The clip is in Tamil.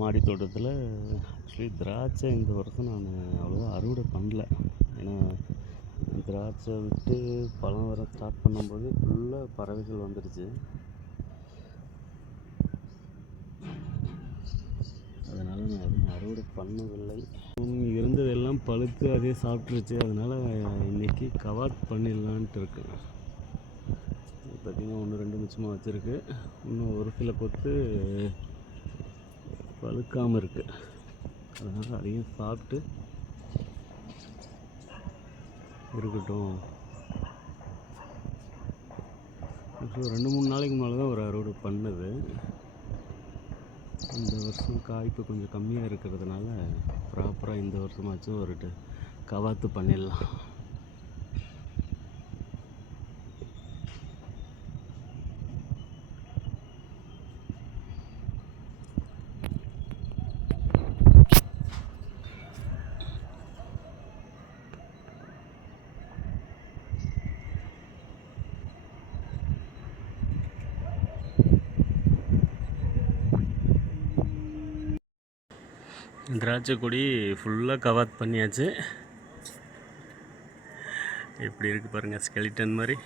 மாடி தோட்டத்தில் ஆக்சுவலி திராட்சை இந்த வருஷம் நான் அவ்வளோவா அறுவடை பண்ணல. ஏன்னா திராட்சை விட்டு பழம் வர ஸ்டார்ட் பண்ணும்போது ஃபுல்லாக பறவைகள் வந்துடுச்சு. அதனால் நான் எதுவும் அறுவடை பண்ணவில்லை. இருந்ததெல்லாம் பழுத்து அதே சாப்பிட்ருச்சு. அதனால் இன்றைக்கி கவாத் பண்ணிடலான்ட்டு இருக்கேன். பார்த்திங்கன்னா 1-2 மிச்சமாக வச்சுருக்கு. இன்னும் ஒரு சில கொத்து பழுக்காமல் இருக்குது. அதனால் அதையும் சாப்பிட்டு இருக்கட்டும். ஸோ 2-3 நாளைக்கு முன்னால் தான் ஒரு அறுவடை பண்ணுது. இந்த வருஷம் காய்ப்பு கொஞ்சம் கம்மியாக இருக்கிறதுனால ப்ராப்பராக இந்த வருஷமாச்சும் ஒரு கவாத்து பண்ணிடலாம். திராட்சை கொடி ஃபுல்லாக கவாத் பண்ணியாச்சு. எப்படி இருக்குது பாருங்கள், ஸ்கெலிட்டன் மாதிரி.